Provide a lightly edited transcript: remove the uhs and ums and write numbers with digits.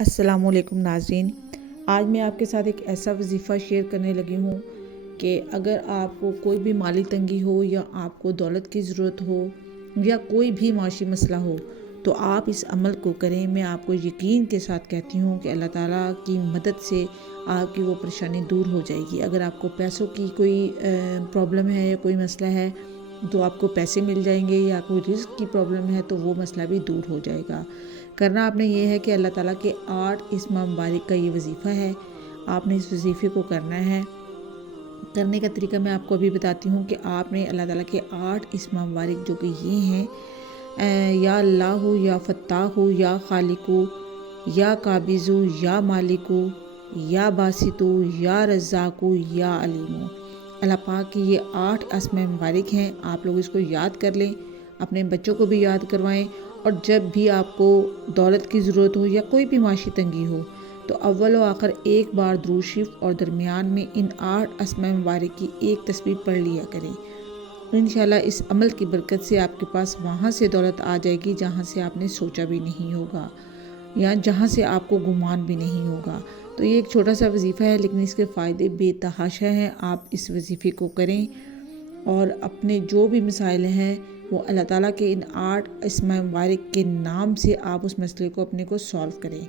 السلام علیکم ناظرین، آج میں آپ کے ساتھ ایک ایسا وظیفہ شیئر کرنے لگی ہوں کہ اگر آپ کو کوئی بھی مالی تنگی ہو یا آپ کو دولت کی ضرورت ہو یا کوئی بھی معاشی مسئلہ ہو تو آپ اس عمل کو کریں۔ میں آپ کو یقین کے ساتھ کہتی ہوں کہ اللہ تعالیٰ کی مدد سے آپ کی وہ پریشانی دور ہو جائے گی۔ اگر آپ کو پیسوں کی کوئی پرابلم ہے یا کوئی مسئلہ ہے تو آپ کو پیسے مل جائیں گے، یا کوئی رزق کی پرابلم ہے تو وہ مسئلہ بھی دور ہو جائے گا۔ کرنا آپ نے یہ ہے کہ اللہ تعالیٰ کے 8 اسماء مبارک کا یہ وظیفہ ہے، آپ نے اس وظیفے کو کرنا ہے۔ کرنے کا طریقہ میں آپ کو ابھی بتاتی ہوں کہ آپ نے اللہ تعالیٰ کے 8 اسماء مبارک جو کہ یہ ہیں یا اللہ یا فتاح یا خالق یا قابض یا مالک یا باسط یا رزاق یا علیم۔ اللہ پاک کی یہ 8 اسماء مبارک ہیں، آپ لوگ اس کو یاد کر لیں، اپنے بچوں کو بھی یاد کروائیں، اور جب بھی آپ کو دولت کی ضرورت ہو یا کوئی بھی معاشی تنگی ہو تو اول و آخر ایک بار درود شریف اور درمیان میں ان 8 اسماء مبارک کی ایک تسبیح پڑھ لیا کریں۔ انشاءاللہ اس عمل کی برکت سے آپ کے پاس وہاں سے دولت آ جائے گی جہاں سے آپ نے سوچا بھی نہیں ہوگا، یا جہاں سے آپ کو گمان بھی نہیں ہوگا۔ تو یہ ایک چھوٹا سا وظیفہ ہے لیکن اس کے فائدے بے تحاشا ہیں۔ آپ اس وظیفے کو کریں اور اپنے جو بھی مسائل ہیں وہ اللہ تعالیٰ کے ان 8 اسماء مبارک کے نام سے آپ اس مسئلے کو اپنے کو سالو کریں۔